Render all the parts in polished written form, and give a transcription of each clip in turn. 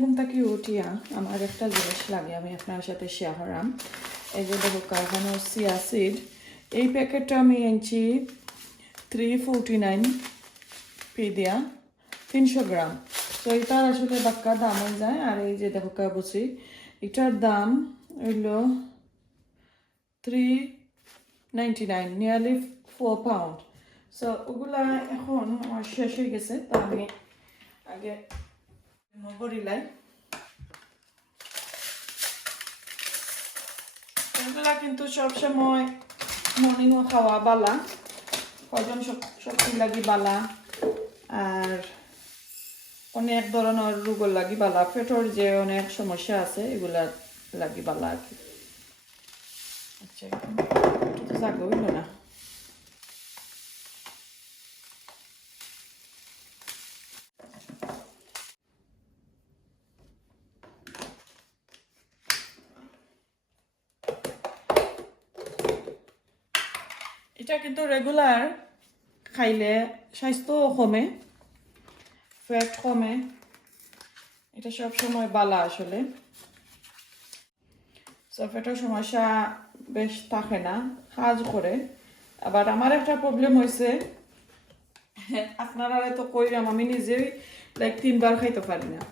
ঘুম থেকে উঠিয়া আমার একটা জিনিস লাগে, আমি আপনার সাথে শেয়ার করাম। এই যে দেখো কারখানা চিয়া সিড, এই প্যাকেটটা আমি এনেছি 349p দিয়া 300 গ্রাম। তো এটার আসলে বাক্কা দাম হয়ে যায়। আর এই যে দেখো কাবুচি, এটার দাম হইল 399, নিয়ারলি 4 পাউন্ড। সো ওগুলা এখন আমার শেষ হয়ে গেছে, তো আমি আগে বড়িলাই। এগুলা কিন্তু সবসময় মর্নিংও খাওয়া বালা, হজম শক্তি লাগি বালা, আর অনেক ধরনের রোগর লাগি বালা, পেটের যে অনেক সমস্যা আছে এগুলা লাগি বালা আর কি। আচ্ছা, এটা তো জাগা হইল না। এটা কিন্তু রেগুলার খাইলে স্বাস্থ্যও কমে, ফ্যাট কমে, এটা সব সময় বালা আসলে। সো ফ্যাটের সমস্যা বেশ থাকে না, কাজ করে। আবার আমার একটা প্রবলেম হয়েছে, আপনারা তো কইরাম, আমি নিজেই লাইক 3 বার খাইতে পারি না।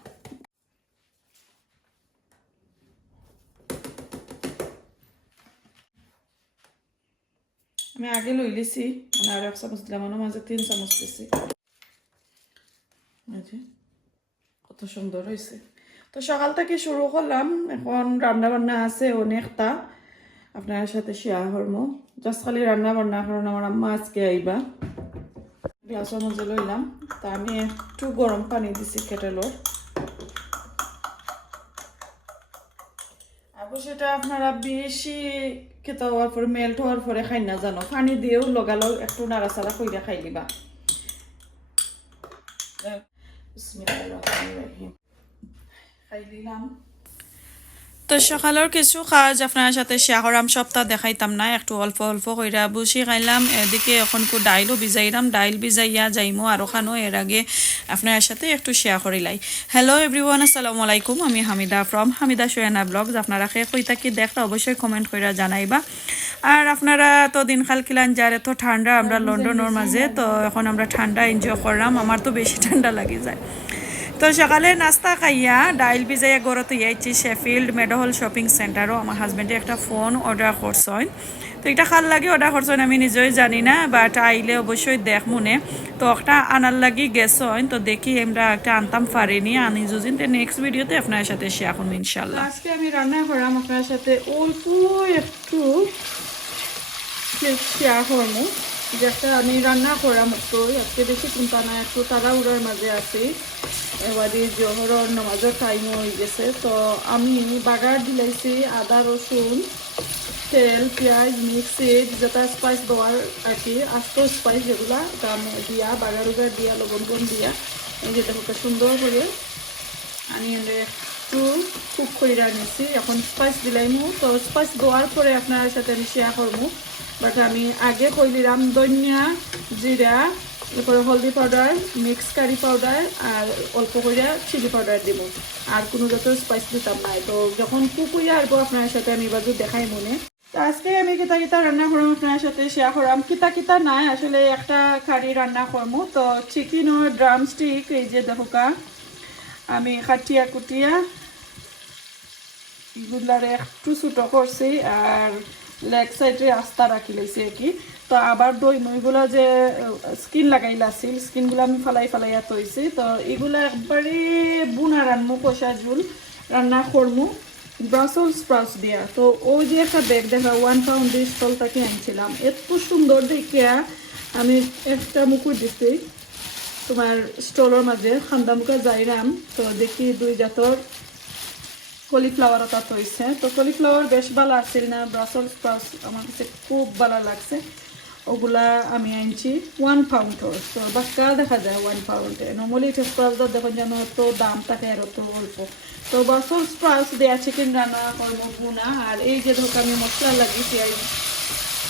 আমি আগে লই লিছি, মানে আর 1 চামচ দিলাম, মাঝে 3 চামচ দিছি। কত সুন্দর হয়েছে। তো সকাল থেকে শুরু করলাম, এখন রান্না বান্না আছে অনেকটা, আপনার সাথে শেয়ার করবো। জাস্ট খালি রান্না বান্না, কারণ আমার আম্মা আজকে আইবা। গ্লাসের মধ্যে লইলাম, তা আমি একটু গরম পানি দিছি কেটেলর। সেটা আপনারা বেশি খেতে হওয়ার পরে, মেল্ট হওয়ার পরে খাই না জানো, পানি দিয়েও লগালগ একটু নাড়াচাড়া কইরা খাই দিবা। খাই দিলাম। তো সকালের কিছু কাজ আপনার সাথে শেয়ার করাম, সপ্তাহ দেখাইতাম না, একটু অল্প অল্প কইরা বসি খাইলাম। এদিকে এখন ডাইলও ভিজাইলাম, ডাইল ভিজাইয়া যাইমো আরও খানো, এর আগে আপনার সাথে একটু শেয়ার করিলাই। হ্যালো এভরিওয়ান, আসসালামু আলাইকুম, আমি হামিদা ফ্রম হামিদা সোয়ানা ব্লগস। আপনারা কইতা কি দেখলে অবশ্যই কমেন্ট কইরা জানাইবা। আর আপনারা তো দিনকাল কিলান যার এত ঠান্ডা, আমরা লন্ডনের মাঝে, তো এখন আমরা ঠান্ডা এনজয় করলাম। আমার তো বেশি ঠান্ডা লাগে যায়। তো সকালে নাস্তা খাইয়া ডাইল ভিজাইয়া গড়তে যাইছি শেফিল্ড মেডোহল শপিং সেন্টারও। আমার হাজব্যান্ডে একটা ফোন অর্ডার করছেন, তো এটা খাল লাগে অর্ডার করছেন আমি নিজেই জানি না, বাট আইলে অবশ্যই দেখ মনে। তো একটা আনার লাগি গেছেন, তো দেখি আমরা একটা আনতাম পারিনি, আনি যদিন। তো নেক্সট ভিডিওতে আপনার সাথে শেয়ার করবো ইনশাল্লাহ। আজকে আমি রান্না করাম আপনার সাথে অল্প একটু শেয়ার করবো, যেটা আমি রান্না করাম একটু আজকে বেশি চিন্তা না, একটু তাড়াহুড়োর মাঝে আছি। এবারে জোহরের নামাজের টাইম হয়ে গেছে, তো আমি বাগার দিলাইছি আদা রসুন তেল পেঁয়াজ মিক্সিড যেটা স্পাইস দেওয়ার আর কি, আস্ত স্পাইস যেগুলা দিয়া বাগার উগার দিয়া লবণ দিয়া এই যে দেখো সুন্দর করে আমি একটু কুক করে নিচ্ছি। এখন স্পাইস দিলাইমু, তো স্পাইস দেওয়ার পরে আপনার সাথে আমি শেয়ার করবো। বাট আমি আগে কইলিলাম ধনিয়া জিরা, এরপরে হলদি পাউডার, মিক্স কারি পাউডার আর অল্প করে চিলি পাউডার দিব, আর কোনো যত স্পাইস দিতাম নাই। তো যখন কুক হইয়া আসবো আপনার সাথে আমি বাজু দেখাই মনে। তো আজকে আমি কিতা কিতা রান্না করলাম আপনার সাথে শেয়ার করলাম। কিতা কিতা নাই আসলে একটা কারি রান্না করবো। তো চিকেন ও ড্রাম স্টিক এই যে দেখোকা আমি কাটিয়া কুটিয়া এগুলার একটু ছোটো করছি, আর লেগ সাইডে আস্তা রাখি লাইছি আর কি। তো আবার দই মইগুলো যে স্কিন লাগাইলা আছিল, স্কিনগুলো আমি ফালাইয়া তৈছি। তো এগুলো একবারে বুনা রান্নু, কষা ঝুল রান্না করমু ব্রাসেল স্প্রাউটস দিয়া। তো ওই যে একটা ব্যাগ দেখা 1 পাউন্ড স্টল থেকে আনছিলাম, এত সুন্দর দেখিয়া আমি একটা মুকুট দিছি তোমার স্টলের মাঝে, খান্দা মুখা যাইরাম। তো দেখি 2 জাতর কলিফ্লাওয়ার ওটা তৈছে। তো কলিফ্লাওয়ার বেশ ভালো আসছিল না, ব্রাসেল স্প্রাউটস আমার কাছে খুব ভালো লাগছে। ওগুলা আমি আনছি 1 পাউন্ডর। তো বাক্কা দেখা যায় 1 পাউন্ডে, নর্মালি এটা স্প্রাউটস দেখুন যেন তো দাম থাকে আর তো অল্প। তো ব্রাসেল স্প্রাউটস দেওয়া চিকেন রান্না করবো ভুনা। আর এই যে ধরো আমি মশলা লাগি পেঁয়াজ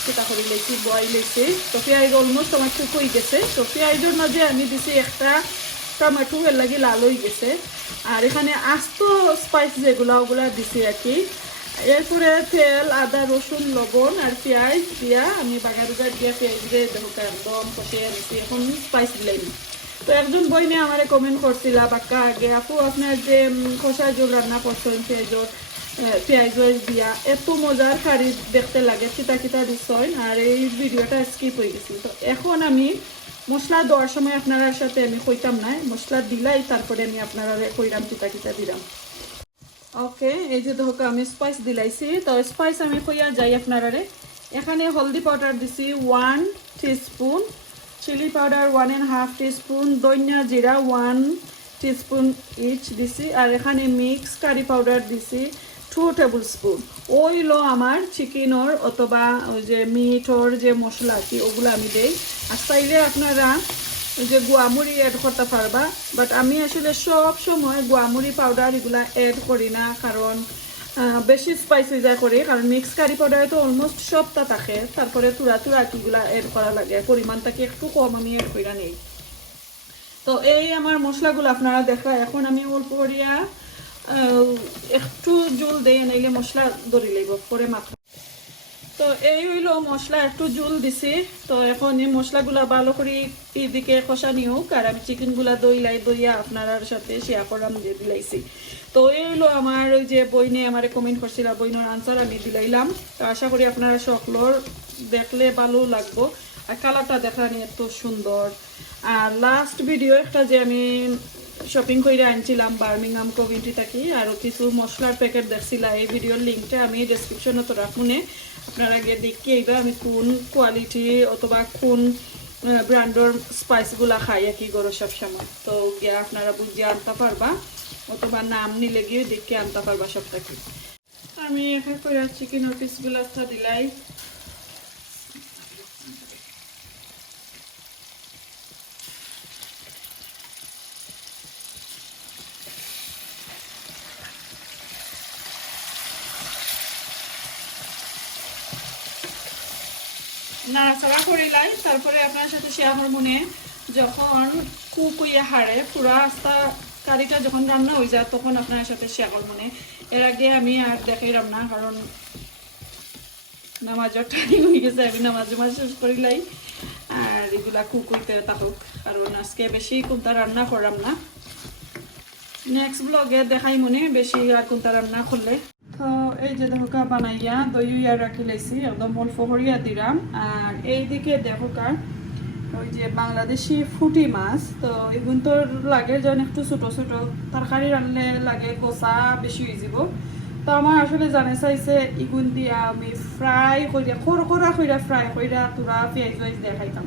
সেটা করে লেছি বয়েল লেছি। তো পেঁয়াজ অলমোস্ট আমার কুক হয়ে গেছে। তো পেঁয়াজের মাঝে আমি দিছি একটা টমেটো এর লাগি লাল হয়ে গেছে। আর এখানে আস্ত স্পাইস যেগুলা ওগুলা দিছি আর কি। এরপরে তেল, আদা, রসুন, লবণ আর পেঁয়াজ দিয়া আমি বাগারুগার দিয়া পেঁয়াজ দিয়ে দেখো একদম কষিয়ে আনছি। এখন স্পাইস দিলাম। তো একজন বইনে আমার কমেন্ট করছিলা বাক্কা আগে, আপু আপনার যে খোসা জল রান্না করছেন পেঁয়াজ দিয়া এত মজার কারি দেখতে লাগে, কিতা কিতা দিচ্ছেন আর এই ভিডিওটা স্কিপ হয়ে গেছিল। তো এখন আমি মশলা দেওয়ার সময় আপনার সাথে আমি কইতাম না, মশলা দিলাই তারপরে আমি আপনারা কইরাম কিতা কিতা দিলাম। ওকে, এই যে দেখো আমি স্পাইস দিলাইছি। তো স্পাইস আমি কইয়া যাই আপনারা। এখানে হলদি পাউডার দিছি 1 টিস্পুন, চিলি পাউডার 1.5 টিস্পুন, ধনিয়া জিরা 1 টিস্পুন ইচ দিছি। আর এখানে মিক্স কারি পাউডার দিছি 2 টেবিল স্পুন। ওইলো আমার চিকেনের অথবা ওই যে মিটর যে মশলা কি ওগুলো আমি দেই। আর চাইলে আপনারা ওই যে গুয়ামুড়ি অ্যাড করতে পারবা, বাট আমি আসলে সব সময় গুয়ামুড়ি পাউডার এগুলা অ্যাড করি না, কারণ বেশি স্পাইস হয়ে যায় করে, কারণ মিক্স কারি পাউডারে তো অলমোস্ট সবটা থাকে। তারপরে তুরা তুরা কিগুলা অ্যাড করা লাগে, পরিমাণটাকে একটু কম আমি অ্যাড করে নেই। তো এই আমার মশলাগুলো আপনারা দেখা। এখন আমি অল্প করিয়া একটু জল দেই, নাইলে মশলা ধরে লাগব পরে মাথা। তো এই হইলো মশলা একটু জল দিছি। তো এখন এই মশলাগুলা ভালো করে এদিকে কষা নিউক, আর আমি চিকেনগুলা দইয়া আপনার সাথে শেয়ার করাম যে দিলাইছি। তো এই হইলো আমার ওই যে বইনে আমার কমেন্ট করছিল, বইনের আনসার আমি দিলাইলাম। তো আশা করি আপনারা সকলের দেখলে ভালো লাগবো। আর কালারটা দেখানি এত সুন্দর। আর লাস্ট ভিডিও একটা যে আমি শপিং করে আনছিলাম বার্মিংহাম কমিউনিটি থাকি, আর কিছু মশলার প্যাকেট দেখছিলাম, এই ভিডিওর লিঙ্কটা আমি ডেসক্রিপশনে তো রাখুনে, আপনারা আগে দেখি এইবার আমি কোন কোয়ালিটি অথবা কোন ব্র্যান্ডের স্পাইসগুলা খাই আর কি করো সবসময়। তো গিয়ে আপনারা বুঝিয়ে আনতে পারবা, অথবা নাম নিলে গিয়ে দেখে আনতে পারবা সবটাকে। আমি এখন করে চিকেনের পিসগুলা দিলাই। নাড়াচাড়া করিলাই, তারপরে আপনার সাথে শেয়ার মনে যখন কুকুইয়া হারে পুরা আস্তা কারিটা যখন রান্না হয়ে যায় তখন আপনার সাথে শেয়ার মনে। এর আগে আমি আর দেখাইলাম না, কারণ নামাজের টাইম হয়ে গেছে, আমি নামাজ শেষ করিলাই। আর এগুলা কুকুইতে থাকুক, কারণ আজকে বেশি কোনটা রান্না করাম না, নেক্সট ব্লগে দেখাই মনে বেশি আর কোনটা রান্না করলে। তো এই যে দেখোকা বানাইয়া দইয়া রাখি লাইছি, একদম অল্প করিয়া দিলাম। আর এইদিকে দেখোকা ওই যে বাংলাদেশি ফুটি মাছ, তো এগুন তো লাগে যেন একটু ছোটো ছোটো, তরকারি রান্নলে লাগে গোসা বেশি হয়ে যাব। তো আমার আসলে জানে চাইছে এগুন দিয়া আমি ফ্রাই করিয়া খড়া কইরা ফ্রাই কইরা তোরা পেঁয়াজ ওয়াইজ দিয়ে খাইতাম।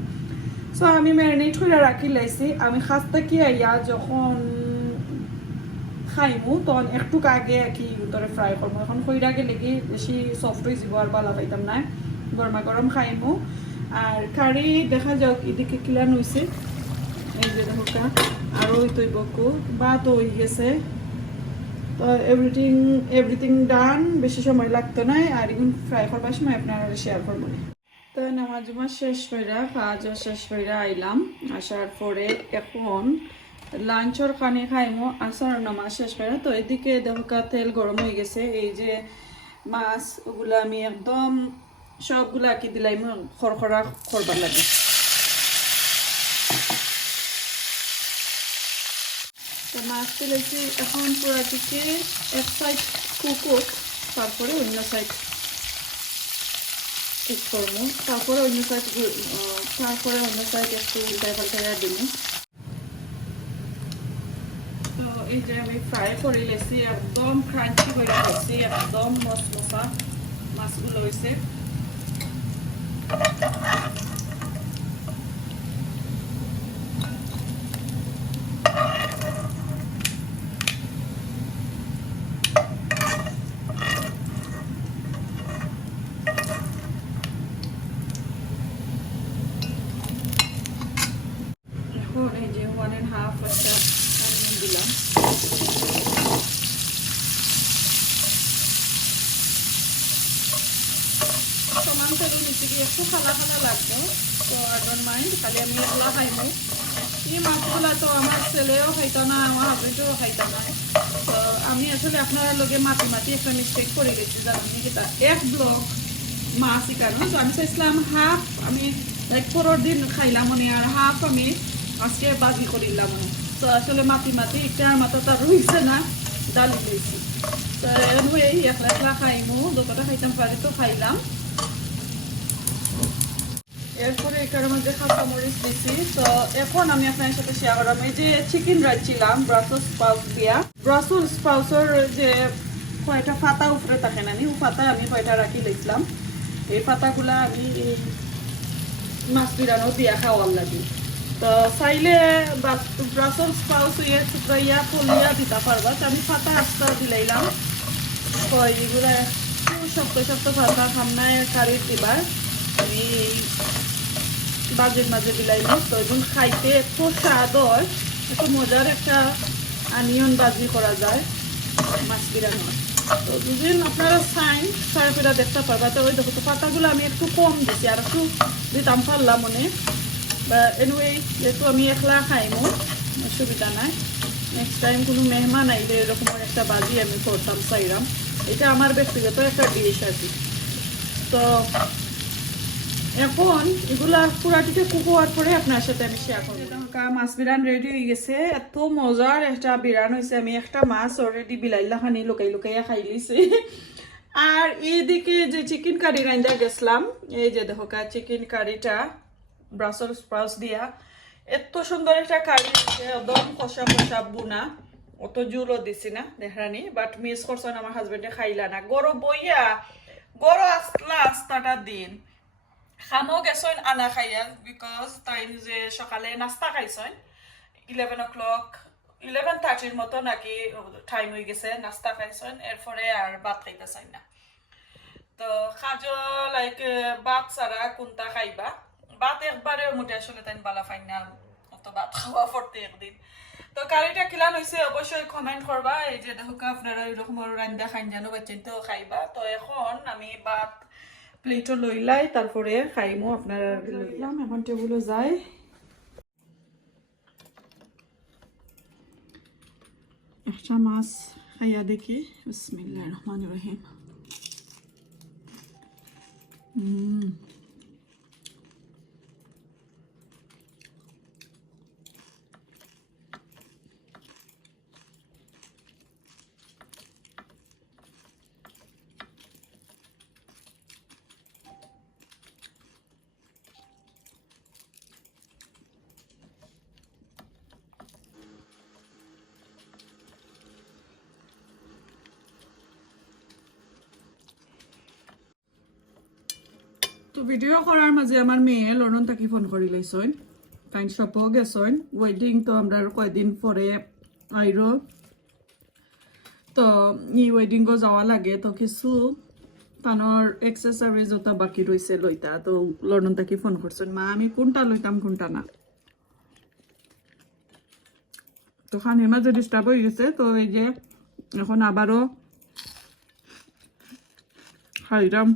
সো আমি ম্যারিনেট করে রাখি লাইছি। আমি খাস্তা কি আইয়া যখন খাইমু তখন একটু আগে কি তোরে ফ্রাই করবো, এখন খইরা গেলে কি বেশি সফট হয়ে যাব আর ভালো পাইতাম না, গরমা গরম খাইমু। আর কারি দেখা যাক এদিকে কিলান হয়েছে, এই যে দেখা আরও তৈবকু বা তো হয়ে গেছে। তো এভরিথিং ডান, বেশি সময় লাগতো না। আর এখন ফ্রাই করবার সময় আপনারা শেয়ার করবো। তো নামাজ শেষ কইরা কাজও শেষ কইরা আইলাম, আসার পরে এখন লাঞ্চর খানে খাইমো আসার নামাজ শেষ করে। তো এদিকে দেখা তেল গরম হয়ে গেছে, এই যে মাছ ওগুলা আমি একদম সবগুলা আঁকি দিলাই খড়খড়া করবার লাগে। তো মাছ তুলেছি, এখন পুরাটিকে এক সাইড কুক, তারপরে অন্য সাইড কুক করবো, তারপরে অন্য সাইড একটু উল্টায় পাল্টায় দিন। তো এই যে আমি ফ্রাই করে লেছি, একদম ক্রাঞ্চি করে লেছি, একদম মশমশা মাছগুলো হয়েছে। এখন এই যে 1.5 একটা দিলাম। সমান করে নিচে গিয়ে একটু খালা খালা লাগবে, তো আর ডোন্ট মাইন্ড, খালি আমি এগুলো খাইব। এই মাছগুলা তো আমার ছেলেও খাইতো না, আমার হাজবেন্ডও খাইতো না। তো আমি আসলে আপনার লগে মাটি একটা মিস্টেক করে গেছি, জানেন কি, এক ব্লক মাছ কেন। তো আমি চাইছিলাম হাফ আমি পরের দিন খাইলাম মনে, আর হাফ আমি আজকে বাজি করিলাম। তো আসলে মাটি একটা মাথাটা রয়েছে না, ডালি দিয়েছি। তো এই একলা একলা খাইমু, যতটা খাইতাম পারি তো খাইলাম। এরপরে এটার মধ্যে কাঁচামরিচ দিছি। তো এখন আমি আপনার সাথে শেয়ার করলাম এই যে চিকেন রাখছিলাম ব্রাসেল স্প্রাউটস দিয়া। ব্রাসেল স্প্রাউটসের যে কয়টা পাতা উপরে থাকে না, ও পাতা আমি কয়টা রাখি লইছিলাম। এই পাতাগুলা আমি মাছ বিরানো দিয়া খাওয়ার লাগি। তো চাইলে ব্রাসেল স্প্রাউটস ইয়া পলিয়া দিতে পারবা। তো আমি পাতা আস্তা দিলাইলাম। তো এইগুলা শক্ত শক্ত পাতা সামনায় কারি দিবার আমি মাঝে বিলাইলাম। তো এবং খাইতে এত স্বাদ হয়, এত মজার একটা আনিয়ন বাজি করা যায় মাছ বিরানো। তো দুদিন আপনারা সার্ফেরা দেখতে পারবা। তো ওই দেখো তো পাতাগুলো আমি একটু কম দিছি, আর একটু দিতাম পারলাম মনে বা এনুয়ে, যেহেতু আমি একলা খাইমো অসুবিধা নাই। নেক্সট টাইম কোনো মেহমান আইলে এরকম একটা বাজি আমি করতাম চাইলাম। এটা আমার ব্যক্তিগত একটা ডিশ আর কি। তো এখন এগুলা পুরাটিতে কুক হওয়ার পরে আপনার সাথে আমি শেয়ার করবো। মাছ বিরান রেডি হয়ে গেছে, এত মজার একটা বিরান হয়েছে। আমি একটা মাছ অলরেডি বিলাইলা খানি লুকাইয়া খাই লিছি। আর এইদিকে যে চিকেন কারি রান্না গেছিলাম, এই যে দেখো চিকেন কারিটা ব্রাসেল স্প্রাউটস দিয়া এত সুন্দর একটা কারি, একদম কষা কষা বুনা, অত জুলও দিছি না দেখানি। বাট মিস করছেন আমার হাজবেন্ডে খাইলা না। গরো আসলা আস্তাটা দিন খামো গেছেন আনা খাইয়া, বিকজ তাই যে সকালে নাস্তা খাইছেন 11:30 মতো নাকি টাইম হয়ে গেছে, নাস্তা খাইছেন, এরপরে আর ভাত খাইতে চাই না। তো খাজো লাইক ভাত ছাড়া কোনটা খাইবা, ভাত একবারে মোটে আসলে তাই বালা ফাইন না, অত ভাত খাওয়া পড়তে একদিন। তো কারিটা কিলান হয়েছে অবশ্যই কমেন্ট করবা। এই যে দেখো আপনারা এরকম রান্না খাইন জানো বাচ্চেন তো খাইবা। তো এখন আমি ভাত প্লেটও লইলাই, তারপরে খাইমো আপনারা লইলাম। এখন টেবিলও যাই। একটা মাছ খাইয়া দেখি। বিসমিল্লাহির রহমানির রহিম। তো ভিডিও করার মাঝে আমার মেয়ে লন্ডন থেকে ফোন করে লাইছেন, কাইন শপও গেছেন। ওয়েডিং তো আমরা কয়দিন পরে আইরো, তো ই ওয়েডিংও যাওয়া লাগে। তো কিছু তানোর এক্সেসরিজ ওটা বাকি রয়েছে লইতা। তো লন্ডন থেকে ফোন করছেন, মা আমি কোনটা লইতাম কোনটা না। তো খানির মাঝে ডিস্টার্ব হয়ে গেছে। তো এই যে এখন আবারও খাইলাম,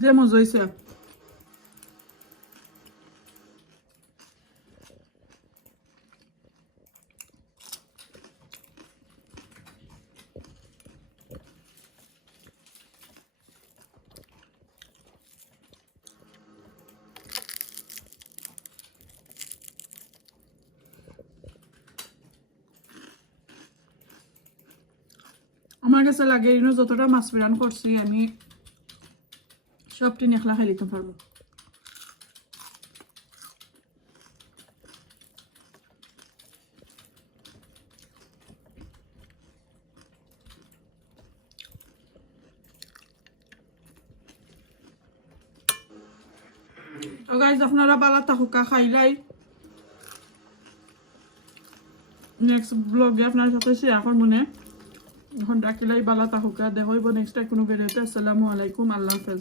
যে মজা হয়েছে। আমার কাছে লাগে যতটা মাছ বিরান করছি আমি সবটি একলা খাই লিখতে পারবো। গাইজ আপনারা বালা থাকুকা খাইলাই, নেক্সট ব্লগে আপনার সাথে শেয়ার করবো না। এখন ডাকিলাই বালা থাকুকা, দেখা হইব নেক্সট কোনো ভিডিওতে। আসসালামু আলাইকুম, আল্লাহ হাফেজ।